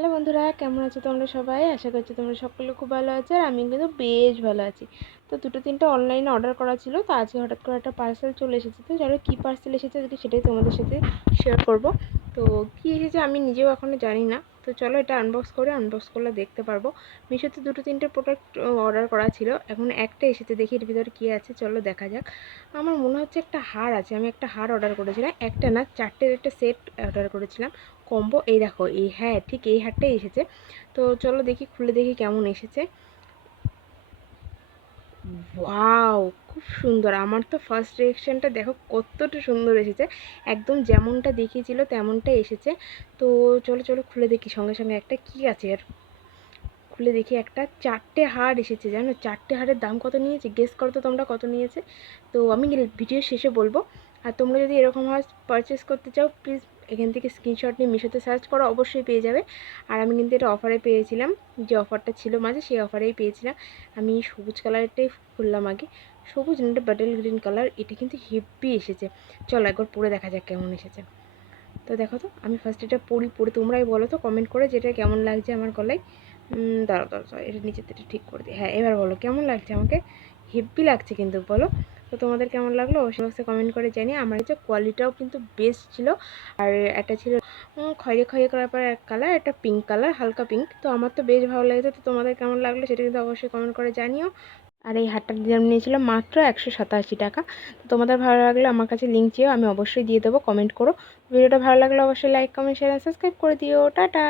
Hello বন্ধুরা, কেমন আছো তোমরা সবাই? আশা করছি তোমরা সকলে খুব ভালো আছো, আর আমি কিন্তু বেশ ভালো আছি। তো দুটো তিনটে অনলাইনে অর্ডার করা ছিল, তো আজকে হঠাৎ করে একটা পার্সেল চলে এসেছে। তো যারা কী পার্সেল এসেছে আজকে সেটাই তোমাদের সাথে শেয়ার করব। তো কী এসেছে আমি নিজেও এখনও জানি না। তো চলো এটা আনবক্স করলে দেখতে পারবো। মিশোতে দুটো তিনটে প্রোডাক্ট অর্ডার করা ছিল, এখন একটা এসেছে, দেখি এর ভিতরে কী আছে, চলো দেখা যাক। আমার মনে হচ্ছে একটা হার আছে, আমি একটা হার অর্ডার করেছিলাম, একটা না চারটের একটা সেট অর্ডার করেছিলাম কম্বো। এই দেখো, এই হ্যাঁ ঠিক এই হারটাই এসেছে। তো চলো দেখি, খুলে দেখি কেমন এসেছে। ওয়াও, খুব সুন্দর। আমার তো ফার্স্ট রিঅ্যাকশনটা দেখো কতটা সুন্দর এসেছে, একদম যেমনটা দেখিয়েছিল তেমনটাই এসেছে। তো চলো চলো খুলে দেখি সঙ্গে সঙ্গে একটা কি আছে আর। খুলে দেখি, একটা চারটে হার এসেছে, জানো চারটে হারের দাম কত নিয়েছে? গেস করো তো তোমরা কত নিয়েছে। তো আমি ভিডিও শেষে বলবো। আর তোমরা যদি এরকম হার পারচেস করতে চাও, প্লিজ এখান থেকে স্ক্রিনশট নিয়ে মিশোতে সার্চ করো, অবশ্যই পেয়ে যাবে। আর আমি কিন্তু এটা অফারে পেয়েছিলাম, যে অফারটা ছিল মাঝে সেই অফারেই পেয়েছিলাম। আমি সবুজ কালারটাই খুললাম আগে। সবুজ না, এটা বাটল গ্রিন কালার, এটা কিন্তু হেভি এসেছে। চলো একবার পরে দেখা যাক কেমন এসেছে। তো দেখো তো, আমি ফার্স্ট এটা পরে তোমরাই বলো তো কমেন্ট করে যেটা কেমন লাগছে আমার গলায়। দাঁড়াও দাঁড়াও দাঁড়াও, এটা নিচের থেকে ঠিক করে দিই। হ্যাঁ, এবার বলো কেমন লাগছে আমাকে। হেভি লাগছে কিন্তু, বলো তো তোমাদের কেমন লাগলো অবশ্যই বক্সে কমেন্ট করে জানিয়ে। আমার হচ্ছে কোয়ালিটিটাও কিন্তু বেস্ট ছিল। আর একটা ছিল খয়েরি খয়েরি কালার এক কালার, একটা পিঙ্ক কালার, হালকা পিঙ্ক। তো আমার তো বেশ ভালো লেগেছে। তো তোমাদের কেমন লাগলো সেটা কিন্তু অবশ্যই কমেন্ট করে জানিও। আর এই হারটার দাম নিয়েছিলাম মাত্র 187 টাকা। তো তোমাদের ভালো লাগলে আমার কাছে লিঙ্ক চেয়েও, আমি অবশ্যই দিয়ে দেবো, কমেন্ট করো। ভিডিওটা ভালো লাগলে অবশ্যই লাইক কমেন্ট শেয়ার সাবস্ক্রাইব করে দিও। টাটা।